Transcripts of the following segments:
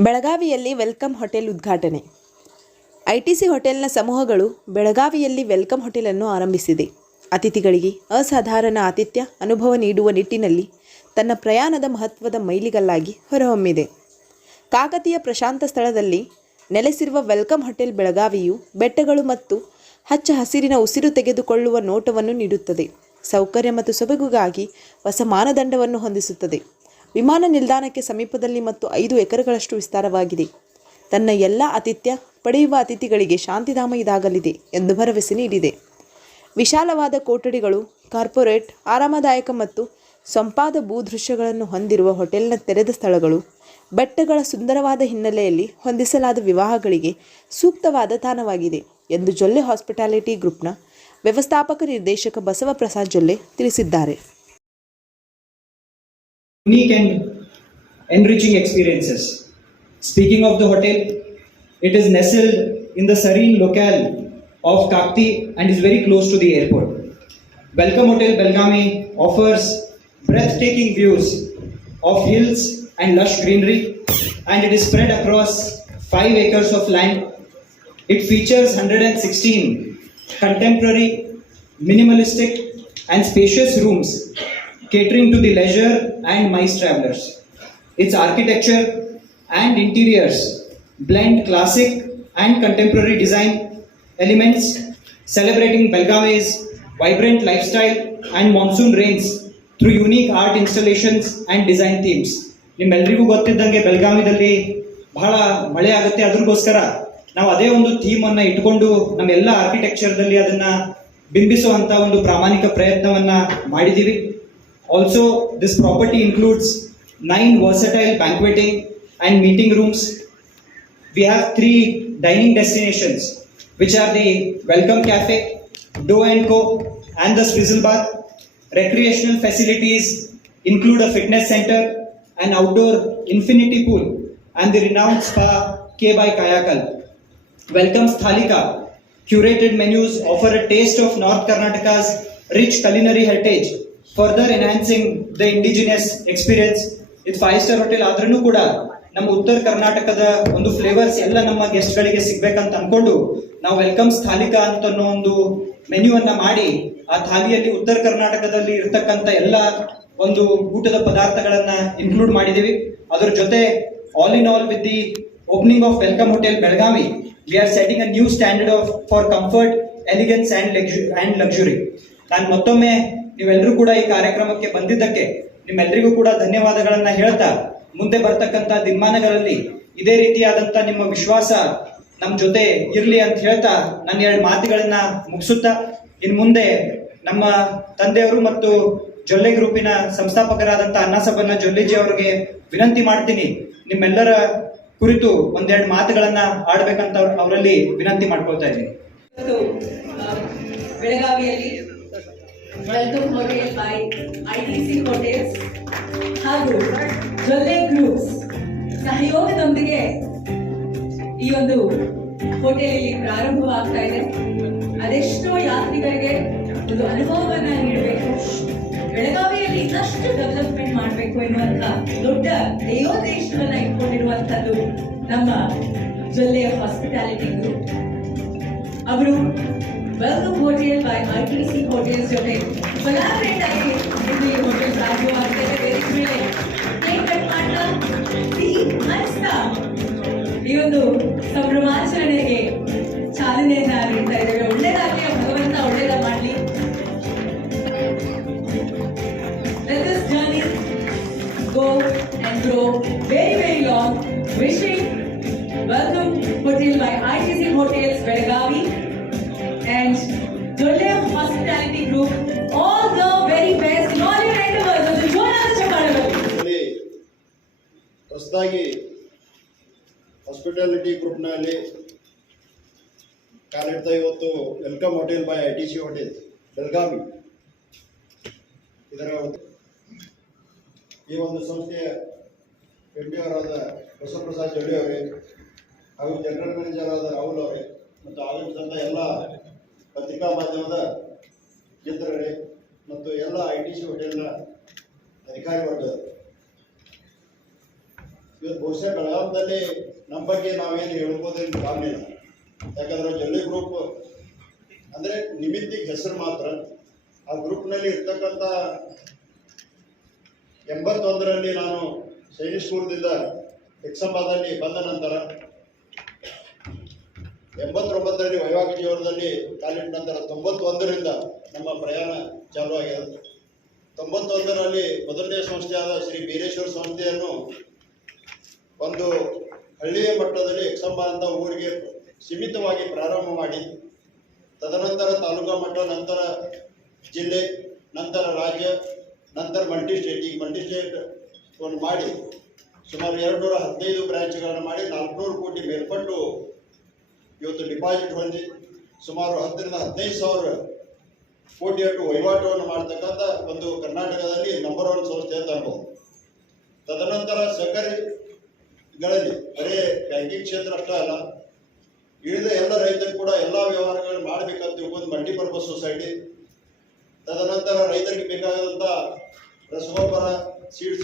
ಬೆಳಗಾವಿಯಲ್ಲಿ welcome hotel ಉದ್ಘಾಟನೆ. ITC ಹೋಟೆಲ್ನ ಸಮೂಹಗಳು ಬೆಳಗಾವಿಯಲ್ಲಿ ವೆಲ್ಕಮ್ ಹೋಟೆಲನ್ನು ಆರಂಭಿಸಿದೆ. ಅತಿಥಿಗಳಿಗೆ ಅಸಾಧಾರಣ ಆತಿಥ್ಯ, ಅನುಭವ ನೀಡುವ ನಿಟ್ಟಿನಲ್ಲಿ ತನ್ನ ಪ್ರಯಾಣದ ಮಹತ್ವದ ಮೈಲಿಗಲ್ಲಾಗಿ ಹೊರಹೊಮ್ಮಿದೆ. ಕಾಕತೀಯ ಪ್ರಶಾಂತ ಸ್ಥಳದಲ್ಲಿ ನೆಲೆಸಿರುವ ವೆಲ್ಕಮ್ ಹೋಟೆಲ್ ಬೆಳಗಾವಿಯು ಬೆಟ್ಟಗಳು ಮತ್ತು ಹಚ್ಚ ಹಸಿರಿನ ಉಸಿರು ತೆಗೆದುಕೊಳ್ಳುವ ನೋಟವನ್ನು ನೀಡುತ್ತದೆ. ಸೌಕರ್ಯ ಮತ್ತು ಸೊಬಗುಗಾಗಿ ಹೊಸ ಮಾನದಂಡವನ್ನು ಹೊಂದಿಸುತ್ತದೆ. ವಿಮಾನ ನಿಲ್ದಾಣಕ್ಕೆ ಸಮೀಪದಲ್ಲಿ ಮತ್ತು ಐದು ಎಕರೆಗಳಷ್ಟು ವಿಸ್ತಾರವಾಗಿದೆ. ತನ್ನ ಎಲ್ಲ ಆತಿಥ್ಯ ಪಡೆಯುವ ಅತಿಥಿಗಳಿಗೆ ಶಾಂತಿಧಾಮ ಇದಾಗಲಿದೆ ಎಂದು ಭರವಸೆ ನೀಡಿದೆ. ವಿಶಾಲವಾದ ಕೊಠಡಿಗಳು, ಕಾರ್ಪೊರೇಟ್, ಆರಾಮದಾಯಕ ಮತ್ತು ಸಂಪಾದ ಭೂದೃಶ್ಯಗಳನ್ನು ಹೊಂದಿರುವ ಹೋಟೆಲ್ನ ತೆರೆದ ಸ್ಥಳಗಳು, ಬೆಟ್ಟಗಳ ಸುಂದರವಾದ ಹಿನ್ನೆಲೆಯಲ್ಲಿ ಹೊಂದಿಸಲಾದ ವಿವಾಹಗಳಿಗೆ ಸೂಕ್ತವಾದ ತಾಣವಾಗಿದೆ ಎಂದು ಜೊಲ್ಲೆ ಹಾಸ್ಪಿಟಾಲಿಟಿ ಗ್ರೂಪ್ನ ವ್ಯವಸ್ಥಾಪಕ ನಿರ್ದೇಶಕ ಬಸವಪ್ರಸಾದ್ ಜೊಲ್ಲೆ ತಿಳಿಸಿದ್ದಾರೆ. Unique and enriching experiences. Speaking of the hotel, it is nestled in the serene locale of Kakti and is very close to the airport. Welcome Hotel Belgami offers breathtaking views of hills and lush greenery and it is spread across 5 acres of land. It features 116 contemporary, minimalistic and spacious rooms catering to the leisure and mice travelers. Its architecture and interiors blend classic and contemporary design elements, celebrating Belgavi's vibrant lifestyle and monsoon rains through unique art installations and design themes. ನಿಮ್ಮೆಲ್ರಿಗೂ ಗೊತ್ತಿದ್ದಂಗೆ ಬೆಳಗಾವಿದಲ್ಲಿ ಬಹಳ ಮಳೆ ಆಗುತ್ತೆ ಅದ್ರಗೋಸ್ಕರ ನಾವು ಅದೇ ಒಂದು theme ಅನ್ನ ಇಟ್ಕೊಂಡು ನಮ್ಮೆಲ್ಲ ಆರ್ಕಿಟೆಕ್ಚರ್ದಲ್ಲಿ ಅದನ್ನ ಬಿಂಬಿಸುವಂತ ಒಂದು ಪ್ರಾಮಾಣಿಕ ಪ್ರಯತ್ನವನ್ನ ಮಾಡಿದೀವಿ Also, this property includes nine versatile banqueting and meeting rooms. We have three dining destinations, which are the Welcome Cafe, Do and Co, and the Swizzle Bath. Recreational facilities include a fitness center, an outdoor infinity pool, and the renowned spa K by Kayakal. Welcomes Thalika. Curated menus offer a taste of North Karnataka's rich culinary heritage, further enhancing the indigenous experience ಇದು five star hotel ಆದ್ರೂ ಕೂಡ ನಮ್ಮ ಉತ್ತರ ಕರ್ನಾಟಕದ ಒಂದು flavours ಎಲ್ಲ ನಮ್ಮ guest ಗಳಿಗೆ ಸಿಗ್ಬೇಕಂತ ಅನ್ಕೊಂಡು ನಾವು ವೆಲ್ಕಮ್ಸ್ ಥಾಲಿಕಾ ಅಂತ ಅನ್ನೋ ಒಂದು ಮೆನ್ಯೂ ಅನ್ನ ಮಾಡಿ ಆ ಥಾಲಿಯಲ್ಲಿ ಉತ್ತರ ಕರ್ನಾಟಕದಲ್ಲಿ ಇರ್ತಕ್ಕಂಥ ಎಲ್ಲ ಒಂದು ಊಟದ ಪದಾರ್ಥಗಳನ್ನ ಇನ್ಕ್ಲೂಡ್ ಮಾಡಿದೀವಿ ಅದರ ಜೊತೆ all in all with the opening of welcome hotel Belagavi we are setting a new standard of for comfort elegance and and luxury ನಾನು ಮತ್ತೊಮ್ಮೆ ನೀವೆಲ್ಲರೂ ಕೂಡ ಈ ಕಾರ್ಯಕ್ರಮಕ್ಕೆ ಬಂದಿದ್ದಕ್ಕೆ ನಿಮ್ಮೆಲ್ಲರಿಗೂ ಕೂಡ ಧನ್ಯವಾದಗಳನ್ನ ಹೇಳ್ತಾ ಮುಂದೆ ಬರ್ತಕ್ಕಂತ ದಿನಮಾನಗಳಲ್ಲಿ ಇದೇ ರೀತಿಯಾದಂತ ನಿಮ್ಮ ವಿಶ್ವಾಸ ನಮ್ಮ ಜೊತೆ ಇರ್ಲಿ ಅಂತ ಹೇಳ್ತಾ ನನ್ನ ಎರಡು ಮಾತುಗಳನ್ನ ಮುಗಿಸುತ್ತಾ ಇನ್ ಮುಂದೆ ನಮ್ಮ ತಂದೆಯವರು ಮತ್ತು ಜೊಲ್ಲೆ ಗ್ರೂಪಿನ ಸಂಸ್ಥಾಪಕರಾದಂತ ಅನ್ನಸಬನ್ನ ಜೊಲ್ಲೆಜಿ ಅವರಿಗೆ ವಿನಂತಿ ಮಾಡ್ತೀನಿ ನಿಮ್ಮೆಲ್ಲರ ಕುರಿತು ಒಂದೆರಡು ಮಾತುಗಳನ್ನ ಆಡ್ಬೇಕಂತ ಅವ್ರ- ಅವರಲ್ಲಿ ವಿನಂತಿ ಮಾಡ್ಕೊಳ್ತಾ ಇದ್ದೀನಿ. ಬೆಳಗಾವಿಯಲ್ಲಿ welcome hotel by I C hotels ಹಾಗೂ ಜೊಲ್ಲೆ ಗ್ರೂಪ್ಸ್ ಸಹಯೋಗದೊಂದಿಗೆ ಈ ಒಂದು ಹೋಟೆಲ್ ಇಲ್ಲಿ ಪ್ರಾರಂಭವಾಗ್ತಾ ಇದೆ. ಅದೆಷ್ಟೋ ಯಾತ್ರಿಕರಿಗೆ ಒಂದು ಅನುಭವವನ್ನ ನೀಡಬೇಕು. ಬೆಳಗಾವಿಯಲ್ಲಿ ಇನ್ನಷ್ಟು ಡೆವಲಪ್ಮೆಂಟ್ ಮಾಡಬೇಕು ಎನ್ನುವಂತ ದೊಡ್ಡ ದೇವೋದ್ದೇಶವನ್ನ ಇಟ್ಕೊಂಡಿರುವಂತದ್ದು ನಮ್ಮ ಜೊಲ್ಲೆಯ ಹಾಸ್ಪಿಟಾಲಿಟಿ ಗ್ರೂಪ್ ಅವರು welcome hotel by I T C hotels ಜೊತೆ ಕೊಲಾಬರೇಟ್ ಆಗಿ ಇಂದು ಈ ಹೋಟೆಲ್ ಸಾಧ್ಯವಾಗ್ತದೆ ವೇದಿಕೆ ಮೇಲೆ ಕೇಕ್ ಕಟ್ ಮಾಡ್ತಾ ಸಿಹಿ ಹಂಚ್ತಾ ಈ ಒಂದು ಸಂಭ್ರಮಾಚರಣೆಗೆ ಚಾಲನೆಯನ್ನ ನೀಡ್ತಾ ಇದ್ದೇವೆ ಒಳ್ಳೇದಾಗ್ಲಿ ಈ ಒಂದು ಸಂಸ್ಥೆಯ ಎಂ ಡಿ ಅವರಾದ ಬಸವಪ್ರಸಾದ್ ಜೊಳ್ಳಿ ಅವರೇ, ಹಾಗೂ ಜನರಲ್ ಮ್ಯಾನೇಜರ್ ಆದ ರಾಹುಲ್ ಅವರೇ, ಮತ್ತು ಆಗಮಿಸಿದಂಥ ಎಲ್ಲ ಪತ್ರಿಕಾ ಮಾಧ್ಯಮದ ಮಿತ್ರರೇ, ಮತ್ತು ಎಲ್ಲ ಐ ಟಿ ಸಿ ಹೋಟೆಲ್ನ ಅಧಿಕಾರಿ ವರ್ಗ ಇವತ್ತು ಬಹುಶಃ ಬೆಳಗಾವಿದಲ್ಲಿ ನಮ್ಮ ಬಗ್ಗೆ ನಾವೇನು ಹೇಳ್ಬೋದೇನು ಕಾರಣಿಲ್ಲ ಯಾಕಂದ್ರೆ ಜಲ್ಲಿ ಗ್ರೂಪ್ ಅಂದರೆ ನಿಮಿತ್ತಿಗೆ ಹೆಸರು ಮಾತ್ರ. ಆ ಗ್ರೂಪ್ನಲ್ಲಿ ಇರ್ತಕ್ಕಂಥ ಎಂಬತ್ತೊಂದರಲ್ಲಿ ನಾನು ಸೈನಿಕ್ ಸ್ಕೂಲ್ದಿಂದ ಎಕ್ಸಂಬಾದಲ್ಲಿ ಬಂದ ನಂತರ, ಎಂಬತ್ತೊಂಬತ್ತರಲ್ಲಿ ವೈವಾಹಿಕ ಜೀವನದಲ್ಲಿ ಕಾಲಿಟ್ಟ ನಂತರ ತೊಂಬತ್ತೊಂದರಿಂದ ನಮ್ಮ ಪ್ರಯಾಣ ಚಾಲೂ ಆಗಿದೆ ತೊಂಬತ್ತೊಂದರಲ್ಲಿ ಮೊದಲನೇ ಸಂಸ್ಥೆಯಾದ ಶ್ರೀ ಬೀರೇಶ್ವರ ಸಂಸ್ಥೆಯನ್ನು ಒಂದು ಹಳ್ಳಿಯ ಮಟ್ಟದಲ್ಲಿ ಎಕ್ಸಂಬ ಅಂತ ಊರಿಗೆ ಸೀಮಿತವಾಗಿ ಪ್ರಾರಂಭ ಮಾಡಿ ತದನಂತರ ತಾಲೂಕಾ ಮಟ್ಟ, ನಂತರ ಜಿಲ್ಲೆ, ನಂತರ ರಾಜ್ಯ ನಂತರ ಮಲ್ಟಿ ಸ್ಟೇಟ್ ಈಗ ಮಲ್ಟಿ ಸ್ಟೇಟ್ ಮಾಡಿ ಸುಮಾರು ಎರಡು ನೂರ ಹದಿನೈದು ಬ್ರಾಂಚ್ಗಳನ್ನು ಮಾಡಿ ನಾಲ್ಕುನೂರು ಕೋಟಿ ಮೇಲ್ಪಟ್ಟು ಇವತ್ತು ಡಿಪಾಸಿಟ್ ಹೊಂದಿ ಸುಮಾರು ಹತ್ತರಿಂದ ಹದಿನೈದು ಸಾವಿರ ಕೋಟಿಯಷ್ಟು ವಹಿವಾಟುವನ್ನು ಮಾಡ್ತಕ್ಕಂಥ ಒಂದು ಕರ್ನಾಟಕದಲ್ಲಿ ನಂಬರ್ ಒನ್ ಸಂಸ್ಥೆ ಅಂತ ಅನ್ಬೋದು. ತದನಂತರ ಸಹಕಾರಿಗಳಲ್ಲಿ ಬರೇ ಬ್ಯಾಂಕಿಂಗ್ ಕ್ಷೇತ್ರ ಅಷ್ಟೇ ಅಲ್ಲ, ಇಳಿದ ಎಲ್ಲ ರೈತರು ಕೂಡ ಎಲ್ಲ ವ್ಯವಹಾರಗಳನ್ನು ಮಾಡಬೇಕಂತ ಮಲ್ಟಿಪರ್ಪಸ್ ಸೊಸೈಟಿ ತದನಂತರ ರೈತರಿಗೆ ಬೇಕಾದಂಥ ರಸಗೊಬ್ಬರ ಸೀಡ್ಸ್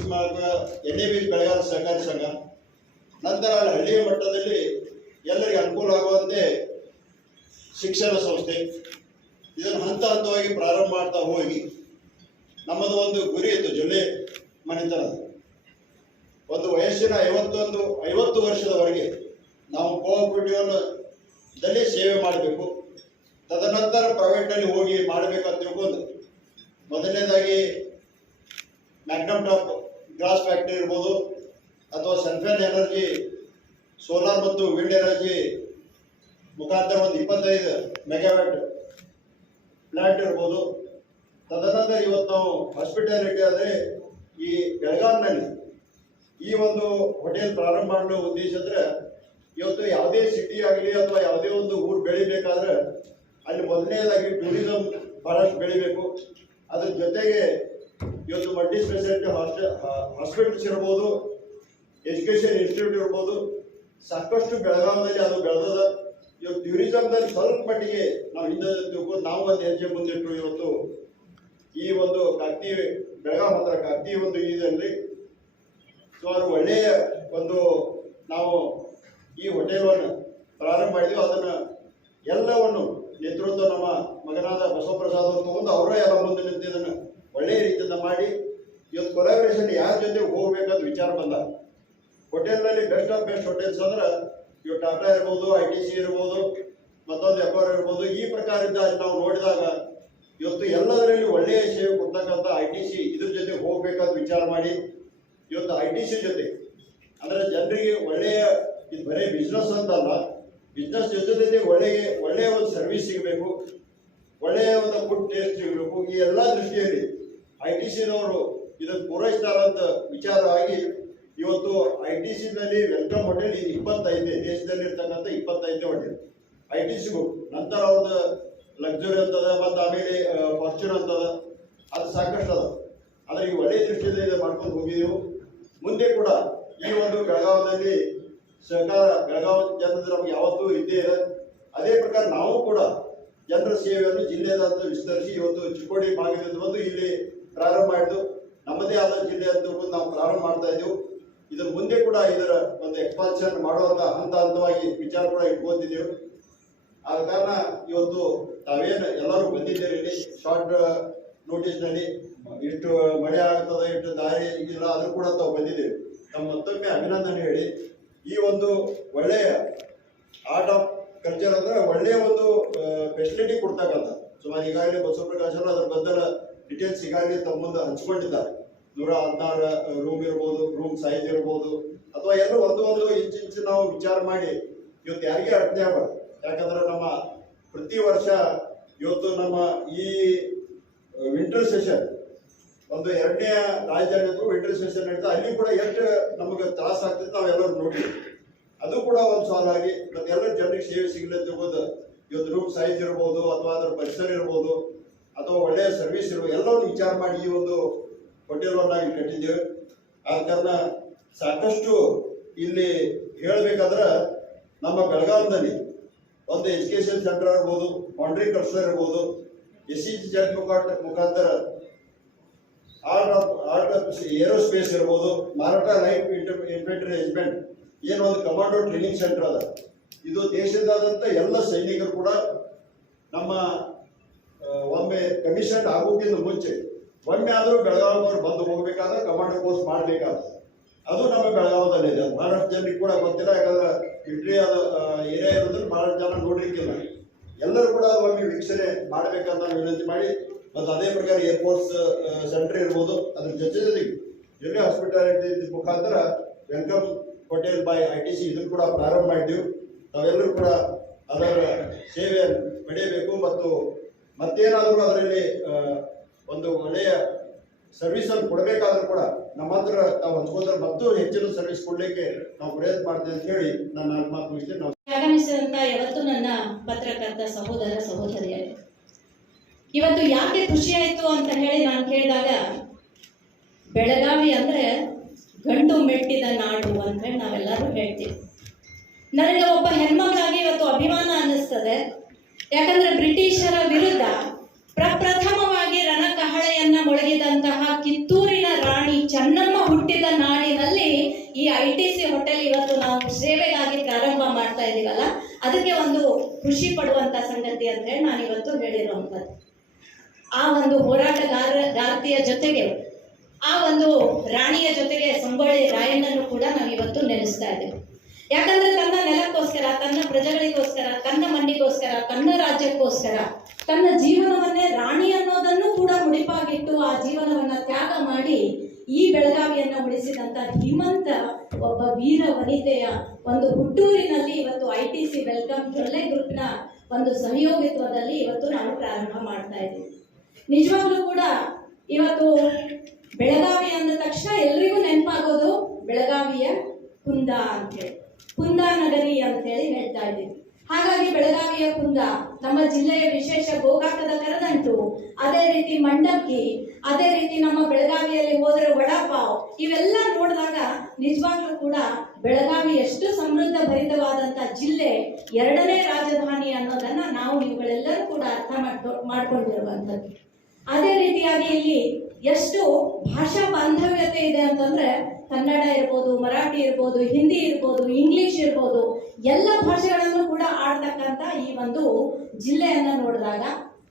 ಎಣ್ಣೆ ಬೀಜ, ಬೆಳೆಗಾರ ಸಹಕಾರಿ ಸಂಘ. ನಂತರ ಅಲ್ಲಿ ಹಳ್ಳಿಯ ಮಟ್ಟದಲ್ಲಿ ಎಲ್ಲರಿಗೆ ಅನುಕೂಲ ಆಗುವಂತೆ ಶಿಕ್ಷಣ ಸಂಸ್ಥೆ. ಇದನ್ನು ಹಂತ ಹಂತವಾಗಿ ಪ್ರಾರಂಭ ಮಾಡ್ತಾ ಹೋಗಿ. ನಮ್ಮದು ಒಂದು ಗುರಿ ಇತ್ತು, ಜೊಲ್ಲೆ ಮನೆತನ. ಒಂದು ವಯಸ್ಸಿನ ಐವತ್ತೊಂದು, ಐವತ್ತು ವರ್ಷದವರೆಗೆ ನಾವು ಕೋಆಪರೇಟಿವ್ನಲ್ಲಿ ಸೇವೆ ಮಾಡಬೇಕು. ತದನಂತರ ಪ್ರೈವೇಟ್ನಲ್ಲಿ ಹೋಗಿ ಮಾಡಬೇಕಂತ ತಿಳ್ಕೊಂಡು ಮೊದಲನೇದಾಗಿ ಮ್ಯಾಗ್ನಮ್ ಟಾಪ್ ಗ್ಲಾಸ್ ಫ್ಯಾಕ್ಟರಿ ಇರ್ಬೋದು, ಅಥವಾ ಸನ್ಫೇನ್ ಎನರ್ಜಿ ಸೋಲಾರ್ ಮತ್ತು ವಿಂಡ್ ಎನರ್ಜಿ ಮುಖಾಂತರ ಒಂದು ಇಪ್ಪತ್ತೈದು ಮೆಗಾವ್ಯಾಟ್ ಪ್ಲಾಂಟ್ ಇರ್ಬೋದು. ತದನಂತರ ಇವತ್ತು ನಾವು ಹಾಸ್ಪಿಟಾಲಿಟಿ ಆದರೆ ಈ ಬೆಳಗಾವಿನಲ್ಲಿ ಈ ಒಂದು ಹೋಟೆಲ್ ಪ್ರಾರಂಭ ಮಾಡಲು ಉದ್ದೇಶ ಅಂದ್ರೆ ಇವತ್ತು ಯಾವುದೇ ಸಿಟಿ ಆಗಲಿ ಅಥವಾ ಯಾವುದೇ ಒಂದು ಊರು ಬೆಳಿಬೇಕಾದ್ರೆ ಅಲ್ಲಿ ಮೊದಲನೇದಾಗಿ ಟೂರಿಸಂ ಬಹಳಷ್ಟು ಬೆಳಿಬೇಕು. ಅದ್ರ ಜೊತೆಗೆ ಇವತ್ತು ಮಲ್ಟಿ ಸ್ಪೆಷಾಲಿಟಿ ಹಾಸ್ಟೆಲ್ ಹಾಸ್ಪಿಟಲ್ಸ್ ಇರ್ಬೋದು ಎಜುಕೇಶನ್ ಇನ್ಸ್ಟಿಟ್ಯೂಟ್ ಇರ್ಬೋದು, ಸಾಕಷ್ಟು ಬೆಳಗಾವಿಯಲ್ಲಿ ಅದು ಬೆಳೆದದ. ಇವತ್ತು ಟೂರಿಸಂದಲ್ಲಿ ಸ್ವಲ್ಪ ಮಟ್ಟಿಗೆ ನಾವು ಹಿಂದೆ ತಿಳ್ಕೊಂಡು ನಾವು ಒಂದು ಹೆಜ್ಜೆ ಮುಂದಿಟ್ಟು ಇವತ್ತು. ಈ ಒಂದು ಕತ್ತಿ ಬೆಳಗಾವಿ ಹತ್ರ ಕತ್ತಿ ಒಂದು ಇದರಲ್ಲಿ ಸುಮಾರು ಒಳ್ಳೆಯ ಒಂದು ನಾವು ಈ ಹೋಟೆಲನ್ನು ಪ್ರಾರಂಭ ಮಾಡಿದ್ವಿ. ಅದನ್ನು ಎಲ್ಲವನ್ನು ನೇತೃತ್ವ ನಮ್ಮ ಮಗನಾದ ಬಸವಪ್ರಸಾದ್ ಅವರು ತಗೊಂಡು ಅವರೇ ಎಲ್ಲ ಮುಂದೆ ನಿಂತು ಇದನ್ನು ಒಳ್ಳೆಯ ರೀತಿಯಿಂದ ಮಾಡಿ. ಇವತ್ತು ಕೊಲಾಬ್ರೇಷನ್ ಯಾರ ಜೊತೆ ಹೋಗ್ಬೇಕಂತ ವಿಚಾರ ಬಂದ. ಹೋಟೆಲ್ನಲ್ಲಿ ಬೆಸ್ಟ್ ಆಫ್ ಬೆಸ್ಟ್ ಹೋಟೆಲ್ಸ್ ಅಂದ್ರೆ ಇವು ಟಾಟಾ ಇರ್ಬೋದು ಐ ಟಿ ಸಿ ಇರ್ಬೋದು, ಮತ್ತೊಂದು ವ್ಯಾಪಾರ ಇರ್ಬೋದು. ಈ ಪ್ರಕಾರದಿಂದ ಅಲ್ಲಿ ನಾವು ನೋಡಿದಾಗ ಇವತ್ತು ಎಲ್ಲದರಲ್ಲಿ ಒಳ್ಳೆಯ ಸೇವೆ ಕೊಡ್ತಕ್ಕಂಥ ಐ ಟಿ ಸಿ ಇದ್ರ ಜೊತೆ ಹೋಗ್ಬೇಕಂತ ವಿಚಾರ ಮಾಡಿ ಇವತ್ತು ಐ ಟಿ ಸಿ ಜೊತೆ ಅಂದ್ರೆ ಜನರಿಗೆ ಒಳ್ಳೆಯ, ಇದು ಬರೀ ಬಿಸ್ನೆಸ್ ಅಂತಲ್ಲ ಬಿಸ್ನೆಸ್ ಜೊತೆ ಒಳ್ಳೆಯ ಒಳ್ಳೆಯ ಒಂದು ಸರ್ವಿಸ್ ಸಿಗಬೇಕು, ಒಳ್ಳೆಯ ಒಂದು ಫುಡ್ ಟೇಸ್ಟ್ ಸಿಗಬೇಕು, ಈ ಎಲ್ಲ ದೃಷ್ಟಿಯಲ್ಲಿ ಐ ಟಿ ಸಿನವರು ಇದನ್ನು ಪೂರೈಸ್ತಾರಂತ ವಿಚಾರವಾಗಿ ಇವತ್ತು ಐ ಟಿ ಸಿನಲ್ಲಿ ವೆಲ್ಕಮ್ ಹೋಟೆಲ್ ಇದು ಇಪ್ಪತ್ತೈದನೇ ದೇಶದಲ್ಲಿ ಇರ್ತಕ್ಕಂಥ ಇಪ್ಪತ್ತೈದನೇ ಹೋಟೆಲ್ ಐ ಟಿ ಸಿಗೂ ನಂತರ ಅವ್ರದ್ದು ಲಕ್ಸುರಿ ಅಂತದ, ಮತ್ತು ಆಮೇಲೆ ಫಾರ್ಚೂನ್ ಅಂತದ, ಅದು ಸಾಕಷ್ಟು ಅದ ಆದರೆ ಈ ಒಳ್ಳೆಯ ದೃಷ್ಟಿಯಿಂದ ಇದು ಮಾಡ್ಕೊಂಡು ಹೋಗಿದ್ದೆವು. ಮುಂದೆ ಕೂಡ ಈ ಒಂದು ಬೆಳಗಾವದಲ್ಲಿ ಸಹಕಾರ ಬೆಳಗಾವಿ ಜನರ ನಮ್ಗೆ ಯಾವತ್ತೂ ಇದ್ದೇ ಇದೆ ಅದೇ ಪ್ರಕಾರ ನಾವು ಕೂಡ ಜನರ ಸೇವೆಯನ್ನು ಜಿಲ್ಲೆಯಾದಂತ ವಿಸ್ತರಿಸಿ ಇವತ್ತು ಚಿಕ್ಕೋಡಿ ಭಾಗದಿಂದ ಬಂದು ಇಲ್ಲಿ ಪ್ರಾರಂಭ ಮಾಡಿದ್ದು. ನಮ್ಮದೇ ಆದ ಜಿಲ್ಲೆ ಅಂತ ನಾವು ಪ್ರಾರಂಭ ಮಾಡ್ತಾ ಇದ್ದೆವು. ಇದರ ಮುಂದೆ ಕೂಡ ಇದರ ಒಂದು ಎಕ್ಸ್ಪಾನ್ಷನ್ ಮಾಡುವಂತ ಹಂತ ಹಂತವಾಗಿ ವಿಚಾರ ಕೂಡ ಇಟ್ಕೊತಿದ್ದೆವು ಆದ ಕಾರಣ ಇವತ್ತು ತಾವೇನು ಎಲ್ಲರೂ ಬಂದಿದ್ದೇವೆ ಇಲ್ಲಿ. ಶಾರ್ಟ್ ನೋಟಿಸ್ನಲ್ಲಿ ಇಷ್ಟು ಮಳೆ ಆಗ್ತದೆ, ಇಷ್ಟು ದಾರಿ ಇಲ್ಲ ಆದರೂ ಕೂಡ ತಾವು ಬಂದಿದ್ದೇವೆ ನಮ್ಮ ಮತ್ತೊಮ್ಮೆ ಅಭಿನಂದನೆ ಹೇಳಿ. ಈ ಒಂದು ಒಳ್ಳೆಯ ಆರ್ಟ್ ಆಫ್ ಕಲ್ಚರ್ ಅಂದ್ರೆ ಒಳ್ಳೆಯ ಒಂದು ಫೆಸಿಲಿಟಿ ಕೊಡ್ತಕ್ಕಂಥ. ಸುಮಾರು ಈಗಾಗಲೇ ಬಸವಪ್ರಕಾಶ್ ಅವರು ಅದ್ರ ಬದ್ದಲ ಡೀಟೇಲ್ಸ್ ಈಗಾಗಲೇ ತಮ್ಮ ಮುಂದೆ ಹಂಚ್ಕೊಂಡಿದ್ದಾರೆ. ನೂರ ಹದಿನಾರು ರೂಮ್ ಇರ್ಬೋದು ರೂಮ್ ಸೈಜ್ ಇರ್ಬೋದು, ಅಥವಾ ಎಲ್ಲ ಒಂದು ಒಂದು ಇಂಚು ಇಂಚು ನಾವು ವಿಚಾರ ಮಾಡಿ ಇವತ್ತು ಯಾರಿಗೆ ಅಡ್ನೆ ಆಗಬಾರ್ದು ಯಾಕಂದ್ರೆ ನಮ್ಮ ಪ್ರತಿ ವರ್ಷ ಇವತ್ತು ನಮ್ಮ ಈ ವಿಂಟರ್ ಸೆಷನ್ ಒಂದು ಎರಡನೇ ರಾಜಧಾನಿ ವಿಂಟರ್ ಸೆಷನ್ ನಡೀತಾ, ಅಲ್ಲಿ ಕೂಡ ಎಷ್ಟು ನಮಗೆ ತ್ರಾಸ ಆಗ್ತದೆ ನಾವೆಲ್ಲರೂ ನೋಡಿ ಅದು ಕೂಡ ಒಂದು ಸಾಲಾಗಿ ಮತ್ತೆ ಎಲ್ಲ ಜನರಿಗೆ ಸೇವೆ ಸಿಗಲಿ ಅಂತ ಹೋಗೋದು ಇವತ್ತು ರೂಮ್ ಸೈಜ್ ಇರ್ಬೋದು ಅಥವಾ ಅದರ ಪರಿಸರ ಇರ್ಬೋದು, ಅಥವಾ ಒಳ್ಳೆಯ ಸರ್ವಿಸ್ ಇರ್ಬೋದು, ಎಲ್ಲವನ್ನು ವಿಚಾರ ಮಾಡಿ ಈ ಒಂದು ಹೋಟೆಲನ್ನು ಇಲ್ಲಿ ಕಟ್ಟಿದ್ದೇವೆ. ಆದ ಕಾರಣ ಸಾಕಷ್ಟು ಇಲ್ಲಿ ಹೇಳಬೇಕಾದ್ರೆ, ನಮ್ಮ ಬೆಳಗಾವಿನಲ್ಲಿ ಒಂದು ಎಜುಕೇಷನ್ ಸೆಂಟರ್ ಇರ್ಬೋದು ಬೌಂಡ್ರಿ ಕಲ್ಚರ್ ಇರ್ಬೋದು ಎಸ್ ಸಿ ಮುಖಾಂತರ ಮುಖಾಂತರ art of art of aerospace ಇರ್ಬೋದು, ಮಾರಾಟ ಲೈಫ್ ಇನ್ಫೆಂಟ್ರಿ ರೆಜಿಮೆಂಟ್ ಏನು ಒಂದು ಕಮಾಂಡೋ ಟ್ರೈನಿಂಗ್ ಸೆಂಟರ್ ಅದ. ಇದು ದೇಶದಾದಂಥ ಎಲ್ಲ ಸೈನಿಕರು ಕೂಡ ನಮ್ಮ ಒಮ್ಮೆ ಕಮಿಷನ್ ಆಗೋಕ್ಕಿಂತ ಮುಂಚೆ, ಒಮ್ಮೆ ಆದರೂ ಬೆಳಗಾವಿಯವರು ಬಂದು ಹೋಗಬೇಕಾದ್ರೆ ಕಮಾಂಡೋ ಕೋರ್ಸ್ ಮಾಡಬೇಕಾದ ಅದು ನಮ್ಮ ಬೆಳಗಾವದಲ್ಲಿದೆ ಬಹಳಷ್ಟು ಜನರಿಗೆ ಕೂಡ ಗೊತ್ತಿಲ್ಲ, ಯಾಕಂದ್ರೆ ಮಿಲಿಟರಿ ಅದು ಏರಿಯಾ ಇರೋದ್ರಿಂದ ಬಹಳಷ್ಟು ಜನ ನೋಡಿರ್ಕಿಲ್ಲ ಎಲ್ಲರೂ ಕೂಡ ಒಮ್ಮೆ ವೀಕ್ಷಣೆ ಮಾಡಬೇಕಂತ ವಿನಂತಿ ಮಾಡಿ ಮತ್ತು ಅದೇ ಪ್ರಕಾರ ಏರ್ಫೋರ್ಸ್ ಸೆಂಟರ್ ಇರ್ಬೋದು, ಅದ್ರ ಜೊತೆ ಜೊತೆಗೆ ಎಲ್ಲಿ ಹಾಸ್ಪಿಟಾಲಿಟಿ ಮುಖಾಂತರ welcome hotel by I T C ಇದನ್ನು ಕೂಡ ಪ್ರಾರಂಭ ಮಾಡಿದ್ದೀವಿ ತಾವೆಲ್ಲರೂ ಕೂಡ ಅದರ ಸೇವೆ ಪಡೆಯಬೇಕು ಮತ್ತು ಮತ್ತೇನಾದರೂ ಅದರಲ್ಲಿ ಒಂದು ಒಳ್ಳೆಯ ಸರ್ವಿಸ್ ಅನ್ನು ಕೊಡಬೇಕಾದ್ರೂ ಕೂಡ ನಮ್ಮ ಹತ್ರ ನಾವು ಹಂಚ್ಕೊಂಡ್ರೆ ಮತ್ತು ಹೆಚ್ಚಿನ ಸರ್ವಿಸ್ ಕೊಡಲಿಕ್ಕೆ ನಾವು ಪ್ರಯತ್ನ ಮಾಡ್ತೇವೆ ಅಂತ ಹೇಳಿ ನನ್ನ ಮಾತು ಮುಗಿಸ್ತೇನೆ ನಾವು ಆಗಮಿಸಿದಂತ ಯಾವತ್ತು ನನ್ನ ಪತ್ರಕರ್ತ ಸಹೋದರ ಸಹೋದರಿಯರೇ ಇವತ್ತು ಯಾಕೆ ಖುಷಿ ಆಯ್ತು ಅಂತ ಹೇಳಿ ನಾನು ಕೇಳಿದಾಗ, ಬೆಳಗಾವಿ ಅಂದ್ರೆ ಗಂಡು ಮೆಟ್ಟಿದ ನಾಡು ಅಂತ ನಾವೆಲ್ಲರೂ ಹೇಳ್ತೀವಿ. ನನಗೆ ಒಬ್ಬ ಹೆಣ್ಮಗಳಾಗಿ ಇವತ್ತು ಅಭಿಮಾನ ಅನ್ನಿಸ್ತದೆ. ಯಾಕಂದ್ರೆ ಬ್ರಿಟಿಷರ ವಿರುದ್ಧ ಪ್ರಪ್ರಥಮವಾಗಿ ರಣಕಹಳೆಯನ್ನ ಮೊಳಗಿದಂತಹ ಕಿತ್ತೂರಿನ ರಾಣಿ ಚೆನ್ನಮ್ಮ ಹುಟ್ಟಿದ ನಾಡಿನಲ್ಲಿ ಈ ಐ ಟಿ ಸಿ ಹೋಟೆಲ್ ಇವತ್ತು ನಾವು ಸೇವೆಗಾಗಿ ಪ್ರಾರಂಭ ಮಾಡ್ತಾ ಇದೀವಲ್ಲ, ಅದಕ್ಕೆ ಒಂದು ಖುಷಿ ಪಡುವಂತ ಸಂಗತಿ ಅಂದ್ರೆ ಹೇಳಿ ನಾನು ಇವತ್ತು ಹೇಳಿರುವಂಥದ್ದು. ಆ ಒಂದು ಹೋರಾಟಗಾರ ಗಾರ್ತಿಯ ಜೊತೆಗೆ, ಆ ಒಂದು ರಾಣಿಯ ಜೊತೆಗೆ ಸಂಬಳಿ ರಾಯಣ್ಣನ್ನು ಕೂಡ ನಾವು ಇವತ್ತು ನೆನೆಸ್ತಾ ಇದ್ದೇವೆ. ಯಾಕಂದ್ರೆ ತನ್ನ ನೆಲಕ್ಕೋಸ್ಕರ, ತನ್ನ ಪ್ರಜೆಗಳಿಗೋಸ್ಕರ, ತನ್ನ ಮಣ್ಣಿಗೋಸ್ಕರ ತನ್ನ ರಾಜ್ಯಕ್ಕೋಸ್ಕರ, ತನ್ನ ಜೀವನವನ್ನೇ ರಾಣಿ ಅನ್ನೋದನ್ನು ಕೂಡ ಮುಡಿಪಾಗಿಟ್ಟು ಆ ಜೀವನವನ್ನ ತ್ಯಾಗ ಮಾಡಿ ಈ ಬೆಳಗಾವಿಯನ್ನ ಉಳಿಸಿದಂತ ಹಿಮಂತ ಒಬ್ಬ ವೀರ ವನಿತೆಯ ಒಂದು ಹುಟ್ಟೂರಿನಲ್ಲಿ ಇವತ್ತು I T C welcome Jolle ಗ್ರೂಪ್ನ ಒಂದು ಸಹಯೋಗಿತ್ವದಲ್ಲಿ ಇವತ್ತು ನಾವು ಪ್ರಾರಂಭ ಮಾಡ್ತಾ ಇದ್ದೀವಿ. ನಿಜವಾಗ್ಲೂ ಕೂಡ ಇವತ್ತು ಬೆಳಗಾವಿ ಅಂದ ತಕ್ಷಣ ಎಲ್ರಿಗೂ ನೆನಪಾಗೋದು ಬೆಳಗಾವಿಯ ಕುಂದ ಅಂತೇಳಿ ಕುಂದ ನಗರಿ ಅಂತೇಳಿ ಹೇಳ್ತಾ ಇದ್ದೀವಿ. ಹಾಗಾಗಿ ಬೆಳಗಾವಿಯ ಕುಂದ ನಮ್ಮ ಜಿಲ್ಲೆಯ ವಿಶೇಷ ಗೋಕಾಕದ ಕರದಂಟು. ಅದೇ ರೀತಿ ಮಂಡಕ್ಕಿ, ಅದೇ ರೀತಿ ನಮ್ಮ ಬೆಳಗಾವಿಯಲ್ಲಿ ಹೋದರೆ ವಡಾಪಾವ್, ಇವೆಲ್ಲ ನೋಡಿದಾಗ ನಿಜವಾಗ್ಲೂ ಕೂಡ ಬೆಳಗಾವಿ ಎಷ್ಟು ಸಮೃದ್ಧ ಭರಿತವಾದಂತ ಜಿಲ್ಲೆ, ಎರಡನೇ ರಾಜಧಾನಿ ಅನ್ನೋದನ್ನ ನಾವು ಇವುಗಳೆಲ್ಲರೂ ಕೂಡ ಅರ್ಥ ಮಾಡ್ಕೊ ಮಾಡ್ಕೊಂಡಿರುವಂಥದ್ದು. ಅದೇ ರೀತಿಯಾಗಿ ಇಲ್ಲಿ ಎಷ್ಟು ಭಾಷಾ ಬಾಂಧವ್ಯತೆ ಇದೆ ಅಂತಂದ್ರೆ ಕನ್ನಡ ಇರ್ಬೋದು, ಮರಾಠಿ ಇರ್ಬೋದು, ಹಿಂದಿ ಇರ್ಬೋದು, ಇಂಗ್ಲಿಷ್ ಇರ್ಬೋದು, ಎಲ್ಲ ಭಾಷೆಗಳನ್ನು ಕೂಡ ಆಡ್ತಕ್ಕಂತ ಈ ಒಂದು ಜಿಲ್ಲೆಯನ್ನ ನೋಡಿದಾಗ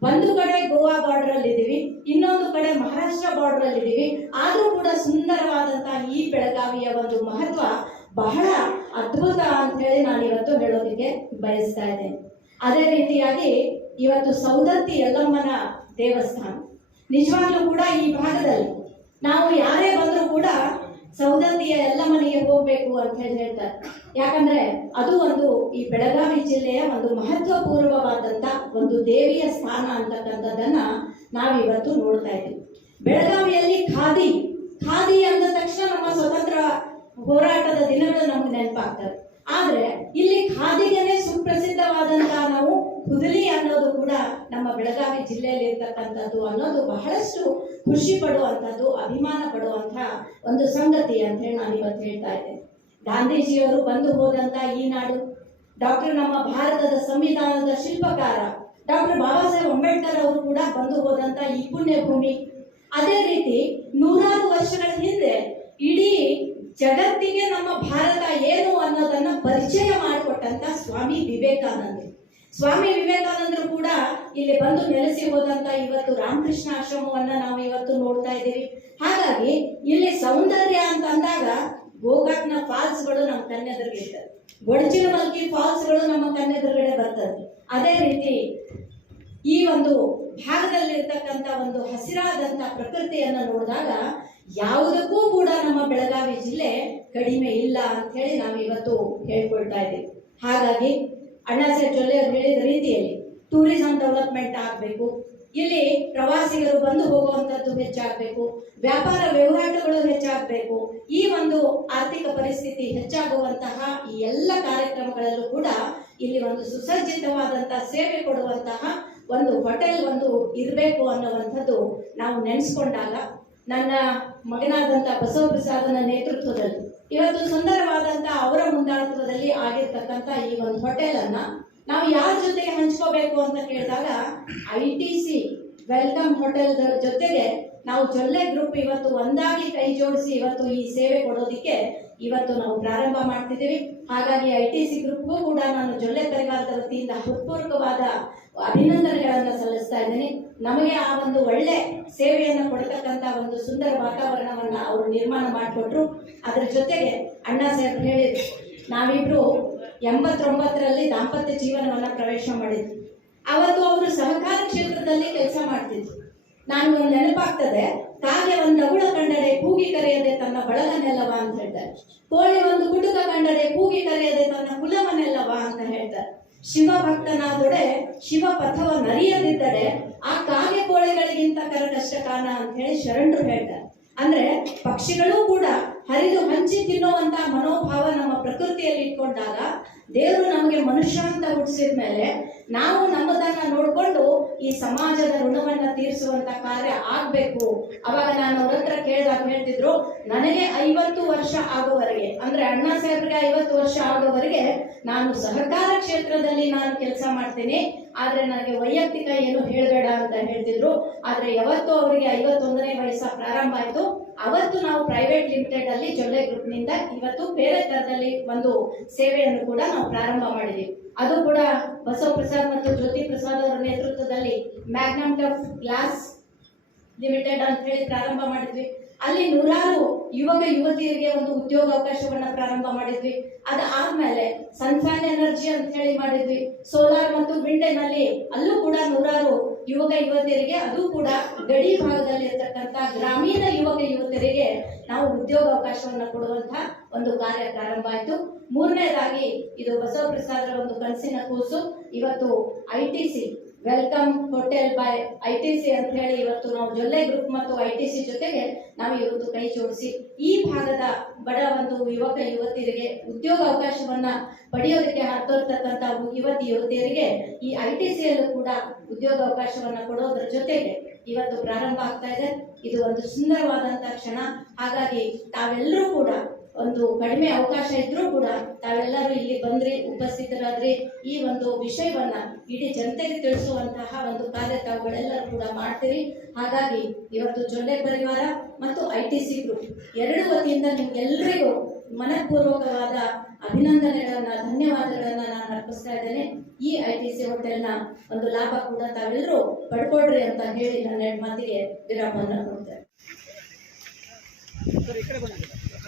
ಒಂದು ಕಡೆ ಗೋವಾ ಬಾರ್ಡರ್ ಅಲ್ಲಿ ಇದೀವಿ, ಇನ್ನೊಂದು ಕಡೆ ಮಹಾರಾಷ್ಟ್ರ ಬಾರ್ಡರ್ ಅಲ್ಲಿ ಇದೀವಿ. ಆದ್ರೂ ಕೂಡ ಸುಂದರವಾದಂತಹ ಈ ಬೆಳಗಾವಿಯ ಒಂದು ಮಹತ್ವ ಬಹಳ ಅದ್ಭುತ ಅಂತ ಹೇಳಿ ನಾನು ಇವತ್ತು ಹೇಳೋದಕ್ಕೆ ಬಯಸ್ತಾ ಇದ್ದೇನೆ. ಅದೇ ರೀತಿಯಾಗಿ ಇವತ್ತು ಸೌದತ್ತಿ ಯಲ್ಲಮ್ಮನ ದೇವಸ್ಥಾನ. ನಿಜವಾಗ್ಲೂ ಕೂಡ ಈ ಭಾಗದಲ್ಲಿ ನಾವು ಯಾರೇ ಬಂದರೂ ಕೂಡ ಸೌದತ್ತಿಯ ಮನೆಗೆ ಹೋಗ್ಬೇಕು ಅಂತ ಹೇಳಿ ಹೇಳ್ತಾರೆ. ಯಾಕಂದ್ರೆ ಅದು ಒಂದು ಈ ಬೆಳಗಾವಿ ಜಿಲ್ಲೆಯ ಒಂದು ಮಹತ್ವಪೂರ್ವವಾದಂತ ಒಂದು ದೇವಿಯ ಸ್ಥಾನ ಅಂತಕ್ಕಂಥದ್ದನ್ನ ನಾವಿವತ್ತು ನೋಡ್ತಾ ಇದ್ದೀವಿ ಬೆಳಗಾವಿಯಲ್ಲಿ ಖಾದಿ ಖಾದಿ ಅಂದ ತಕ್ಷಣ ನಮ್ಮ ಸ್ವತಂತ್ರ ಹೋರಾಟದ ದಿನಗಳು ನಮ್ಗೆ ನೆನಪಾಗ್ತವೆ. ಆದ್ರೆ ಇಲ್ಲಿ ಖಾದಿಗೆನೆ ಸುಪ್ರಸಿದ್ಧವಾದಂತಹ ನಾವು ಹುದಲಿ ಅನ್ನೋದು ಕೂಡ ನಮ್ಮ ಬೆಳಗಾವಿ ಜಿಲ್ಲೆಯಲ್ಲಿ ಇರ್ತಕ್ಕಂಥದ್ದು ಅನ್ನೋದು ಬಹಳಷ್ಟು ಖುಷಿ ಪಡುವಂಥದ್ದು, ಅಭಿಮಾನ ಪಡುವಂಥ ಒಂದು ಸಂಗತಿ ಅಂತ ಹೇಳಿ ನಾನು ಇವತ್ತು ಹೇಳ್ತಾ ಇದ್ದೇನೆ. ಗಾಂಧೀಜಿಯವರು ಬಂದು ಹೋದಂತ ಈ ನಾಡು, ಡಾಕ್ಟರ್ ನಮ್ಮ ಭಾರತದ ಸಂವಿಧಾನದ ಶಿಲ್ಪಕಾರ, ಡಾಕ್ಟರ್ ಬಾಬಾ ಸಾಹೇಬ್ ಅಂಬೇಡ್ಕರ್ ಅವರು ಕೂಡ ಬಂದು ಹೋದಂತ ಈ ಪುಣ್ಯ ಭೂಮಿ ಅದೇ ರೀತಿ ನೂರಾರು ವರ್ಷಗಳ ಹಿಂದೆ ಇಡೀ ಜಗತ್ತಿಗೆ ನಮ್ಮ ಭಾರತ ಏನು ಅನ್ನೋದನ್ನ ಪರಿಚಯ ಮಾಡಿಕೊಟ್ಟಂತ ಸ್ವಾಮಿ ವಿವೇಕಾನಂದ ಸ್ವಾಮಿ ವಿವೇಕಾನಂದರು ಕೂಡ ಇಲ್ಲಿ ಬಂದು ನೆಲೆಸಿ ಹೋದಂತ ಇವತ್ತು ರಾಮಕೃಷ್ಣ ಆಶ್ರಮವನ್ನ ನಾವು ಇವತ್ತು ನೋಡ್ತಾ ಇದ್ದೀವಿ. ಹಾಗಾಗಿ ಇಲ್ಲಿ ಸೌಂದರ್ಯ ಅಂತ ಅಂದಾಗ ಗೋಕಾಕ್ನ ಫಾಲ್ಸ್ಗಳು ನಮ್ಮ ಕಣ್ಣೆದುರುಗಿರ್ತದೆ ಗೊಡಚಿನ ಮಲ್ಕಿ ಫಾಲ್ಸ್ಗಳು ನಮ್ಮ ಕನ್ನೆದುರುಗಡೆ ಬರ್ತದೆ ಅದೇ ರೀತಿ ಈ ಒಂದು ಭಾಗದಲ್ಲಿರ್ತಕ್ಕಂಥ ಒಂದು ಹಸಿರಾದಂತ ಪ್ರಕೃತಿಯನ್ನ ನೋಡಿದಾಗ ಯಾವುದಕ್ಕೂ ಕೂಡ ನಮ್ಮ ಬೆಳಗಾವಿ ಜಿಲ್ಲೆ ಕಡಿಮೆ ಇಲ್ಲ ಅಂತ ಹೇಳಿ ನಾವು ಇವತ್ತು ಹೇಳ್ಕೊಳ್ತಾ ಇದ್ದೀವಿ. ಹಾಗಾಗಿ ಅಣ್ಣಾ ಸಾಹೇಬ್ ಜೊಲ್ಲೆ ಅವರು ಹೇಳಿದ ರೀತಿಯಲ್ಲಿ ಟೂರಿಸಂ ಡೆವಲಪ್ಮೆಂಟ್ ಆಗಬೇಕು. ಇಲ್ಲಿ ಪ್ರವಾಸಿಗರು ಬಂದು ಹೋಗುವಂಥದ್ದು ಹೆಚ್ಚಾಗಬೇಕು. ವ್ಯಾಪಾರ ವ್ಯವಹಾರಗಳು ಹೆಚ್ಚಾಗಬೇಕು. ಈ ಒಂದು ಆರ್ಥಿಕ ಪರಿಸ್ಥಿತಿ ಹೆಚ್ಚಾಗುವಂತಹ ಈ ಎಲ್ಲ ಕಾರ್ಯಕ್ರಮಗಳಲ್ಲೂ ಕೂಡ ಇಲ್ಲಿ ಒಂದು ಸುಸಜ್ಜಿತವಾದಂತಹ ಸೇವೆ ಕೊಡುವಂತಹ ಒಂದು ಹೋಟೆಲ್ ಒಂದು ಇರಬೇಕು ಅನ್ನುವಂಥದ್ದು ನಾವು ನೆನೆಸ್ಕೊಂಡಾಗ ನನ್ನ ಮಗನಾದಂಥ ಬಸವ ಪ್ರಸಾದನ ನೇತೃತ್ವದಲ್ಲಿ ಇವತ್ತು ಸುಂದರವಾದಂತ ಅವರ ಮುಂದಾಳತ್ವದಲ್ಲಿ ಆಗಿರ್ತಕ್ಕಂಥ ಈ ಒಂದು ಹೋಟೆಲ್ ಅನ್ನ ನಾವು ಯಾರ ಜೊತೆ ಹಂಚ್ಕೋಬೇಕು ಅಂತ ಕೇಳಿದಾಗ I T C welcome hotel ಜೊತೆಗೆ ನಾವು ಜೊಲ್ಲೆ ಗ್ರೂಪ್ ಇವತ್ತು ಒಂದಾಗಿ ಕೈ ಜೋಡಿಸಿ ಇವತ್ತು ಈ ಸೇವೆ ಕೊಡೋದಿಕ್ಕೆ ಇವತ್ತು ನಾವು ಪ್ರಾರಂಭ ಮಾಡ್ತಿದ್ದೀವಿ. ಹಾಗಾಗಿ ಐ ಟಿ ಸಿ ಗ್ರೂಪ್ಗೂ ಕೂಡ ನಾನು ಜೊಲ್ಲೆ ಪರಿವಾರದ ವತಿಯಿಂದ ಹೃತ್ಪೂರ್ವಕವಾದ ಅಭಿನಂದನೆಗಳನ್ನು ಸಲ್ಲಿಸ್ತಾ ಇದ್ದೀನಿ. ನಮಗೆ ಆ ಒಂದು ಒಳ್ಳೆ ಸೇವೆಯನ್ನು ಕೊಡ್ತಕ್ಕಂತ ಒಂದು ಸುಂದರ ವಾತಾವರಣವನ್ನು ಅವರು ನಿರ್ಮಾಣ ಮಾಡಿಕೊಟ್ರು. ಅದರ ಜೊತೆಗೆ ಅಣ್ಣ ಸಾಹೇಬ್ ಹೇಳಿದ್ರು, ನಾವಿಬ್ರು ಎಂಬತ್ತೊಂಬತ್ತರಲ್ಲಿ ದಾಂಪತ್ಯ ಜೀವನವನ್ನ ಪ್ರವೇಶ ಮಾಡಿದ್ವಿ. ಅವತ್ತು ಅವರು ಸಹಕಾರ ಕ್ಷೇತ್ರದಲ್ಲಿ ಕೆಲಸ ಮಾಡ್ತಿದ್ರು. ನಾನು ನೆನಪಾಗ್ತದೆ ಕಾಗೆ ಒಂದು ಅಗುಳ ಕಂಡರೆ ಕೂಗಿ ಕರೆಯದೆ ತನ್ನ ಬಳಗನೆಲ್ಲವಾ ಅಂತ ಹೇಳ್ತಾರೆ. ಕೋಳಿ ಒಂದು ಗುಡುಕ ಕಂಡರೆ ಕೂಗಿ ಕರೆಯದೆ ತನ್ನ ಕುಲವನೆಲ್ಲವಾ ಅಂತ ಹೇಳ್ತಾರೆ. ಶಿವ ಭಕ್ತನಾದೊಡೆ ಶಿವ ಪಥವ ನರಿಯದಿದ್ದರೆ ಆ ಕಾಗೆ ಕೋಳಿಗಳಿಗಿಂತ ಕರಕಷ್ಟ ಕಾರಣ ಅಂತ ಹೇಳಿ ಶರಣರು ಹೇಳ್ತಾರೆ. ಅಂದ್ರೆ ಪಕ್ಷಿಗಳು ಕೂಡ ಹರಿದು ಹಂಚಿ ತಿನ್ನುವಂತ ಮನೋಭಾವ ನಮ್ಮ ಪ್ರಕೃತಿಯಲ್ಲಿ ಇಟ್ಕೊಂಡಾಗ ದೇವರು ನಮಗೆ ಮನುಷ್ಯ ಅಂತ ಹುಟ್ಟಿಸಿದ ಮೇಲೆ ನಾವು ನೋಡ್ಕೊಂಡು ಈ ಸಮಾಜದ ಋಣವನ್ನ ತೀರಿಸುವಂತ ಕಾರ್ಯ ಆಗ್ಬೇಕು. ಅವಾಗ ನಾನು ಅವ್ರ ಹತ್ರ ಕೇಳಿದಾಗ ಹೇಳ್ತಿದ್ರು, ನನಗೆ ಐವತ್ತು ವರ್ಷ ಆಗೋವರೆಗೆ, ಅಂದ್ರೆ ಅಣ್ಣ ಸಾಹೇಬ್ರಿಗೆ ಐವತ್ತು ವರ್ಷ ಆಗೋವರೆಗೆ ನಾನು ಸಹಕಾರ ಕ್ಷೇತ್ರದಲ್ಲಿ ನಾನು ಕೆಲಸ ಮಾಡ್ತೀನಿ, ಆದ್ರೆ ನನಗೆ ವೈಯಕ್ತಿಕ ಏನು ಹೇಳಬೇಡ ಅಂತ ಹೇಳ್ತಿದ್ರು. ಆದ್ರೆ ಯಾವತ್ತು ಅವರಿಗೆ ಐವತ್ತೊಂದನೇ ವಯಸ್ಸ ಪ್ರಾರಂಭ ಆಯ್ತು. ಅವತ್ತು ನಾವು ಪ್ರೈವೇಟ್ ಲಿಮಿಟೆಡ್ ಅಲ್ಲಿ ಜೊಲ್ಲೆ ಗ್ರೂಪ್ನಿಂದ ಇವತ್ತು ಬೇರೆ ತರದಲ್ಲಿ ಒಂದು ಸೇವೆಯನ್ನು ಕೂಡ ನಾವು ಪ್ರಾರಂಭ ಮಾಡಿದೀವಿ. ಅದು ಕೂಡ ಬಸವ ಪ್ರಸಾದ್ ಮತ್ತು ಜ್ಯೋತಿ ಪ್ರಸಾದ್ ಅವರ ನೇತೃತ್ವದಲ್ಲಿ ಮ್ಯಾಗ್ನಮ್ ಟಫ್ ಗ್ಲಾಸ್ ಲಿಮಿಟೆಡ್ ಅಂತ ಹೇಳಿ ಪ್ರಾರಂಭ ಮಾಡಿದ್ವಿ. ಅಲ್ಲಿ ನೂರಾರು ಯುವಕ ಯುವತಿಯರಿಗೆ ಒಂದು ಉದ್ಯೋಗ ಅವಕಾಶವನ್ನ ಪ್ರಾರಂಭ ಮಾಡಿದ್ವಿ. ಅದಾದ್ಮೇಲೆ ಸನ್ಫ್ಯಾನ್ ಎನರ್ಜಿ ಅಂತ ಹೇಳಿ ಮಾಡಿದ್ವಿ. ಸೋಲಾರ್ ಮತ್ತು ವಿಂಡೇನಲ್ಲಿ ಅಲ್ಲೂ ಕೂಡ ನೂರಾರು ಯುವಕ ಯುವತಿಯರಿಗೆ, ಅದು ಕೂಡ ಗಡಿ ಭಾಗದಲ್ಲಿ ಇರ್ತಕ್ಕಂತ ಗ್ರಾಮೀಣ ಯುವಕ ಯುವತಿಯರಿಗೆ ನಾವು ಉದ್ಯೋಗ ಕೊಡುವಂತಹ ಕೊಡುವಂತ ಒಂದು ಕಾರ್ಯ ಪ್ರಾರಂಭ ಆಯಿತು. ಮೂರನೇದಾಗಿ ಇದು ಬಸವ ಪ್ರಸಾದರ ಒಂದು ಕನಸಿನ ಕೂಸು. ಇವತ್ತು I T C welcome hotel by I T C ಅಂತ ಹೇಳಿ ಇವತ್ತು ನಾವು ಜೊಲ್ಲೆ ಗ್ರೂಪ್ ಮತ್ತು ಐ ಟಿ ಸಿ ಜೊತೆಗೆ ನಾವು ಇವತ್ತು ಕೈ ಜೋಡಿಸಿ. ಈ ಭಾಗದ ಬಡ ಒಂದು ಯುವಕ, ಯುವತಿಯರಿಗೆ ಉದ್ಯೋಗ ಅವಕಾಶವನ್ನ ಪಡೆಯೋದಕ್ಕೆ ಹತ್ತಿರ್ತಕ್ಕಂಥ ಯುವತಿ, ಯುವತಿಯರಿಗೆ ಈ ಐ ಟಿ ಸಿಯಲ್ಲೂ ಕೂಡ ಉದ್ಯೋಗ ಅವಕಾಶವನ್ನ ಕೊಡೋದ್ರ ಜೊತೆಗೆ ಇವತ್ತು ಪ್ರಾರಂಭ ಆಗ್ತಾ ಇದೆ. ಇದು ಒಂದು ಸುಂದರವಾದಂತಹ ಕ್ಷಣ. ಹಾಗಾಗಿ ತಾವೆಲ್ಲರೂ ಕೂಡ ಒಂದು ಕಡಿಮೆ ಅವಕಾಶ ಇದ್ರೂ ಕೂಡ ತಾವೆಲ್ಲರೂ ಇಲ್ಲಿ ಬಂದ್ರಿ, ಉಪಸ್ಥಿತರಾದ್ರಿ ಈ ಒಂದು ವಿಷಯವನ್ನ ಇಡೀ ಜನತೆಗೆ ತಿಳಿಸುವಂತಹ ಒಂದು ಕಾರ್ಯ ತಾವುಗಳೆಲ್ಲರೂ ಕೂಡ ಮಾಡ್ತೀರಿ. ಹಾಗಾಗಿ ಇವತ್ತು ಜೊಲ್ಲೆ ಪರಿವಾರ ಮತ್ತು ಐ ಟಿ ಸಿ ಗ್ರೂಪ್ ಎರಡು ವತಿಯಿಂದ ನಿಮ್ಗೆಲ್ಲರಿಗೂ ಮನಪೂರ್ವಕವಾದ ಅಭಿನಂದನೆಗಳನ್ನ, ಧನ್ಯವಾದಗಳನ್ನ ನಾನು ಅರ್ಪಿಸ್ತಾ ಇದ್ದೇನೆ. ಈ ಐ ಟಿ ಸಿ ಹೋಟೆಲ್ನ ಒಂದು ಲಾಭ ಕೂಡ ತಾವೆಲ್ಲರೂ ಪಡ್ಕೊಳ್ರಿ ಅಂತ ಹೇಳಿ ನನ್ನ ಮಾತಿಗೆ ವಿರಾಮವನ್ನು ಕೊಡ್ತೇನೆ.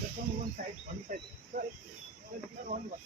That's on one side, one side. Sorry, one, one.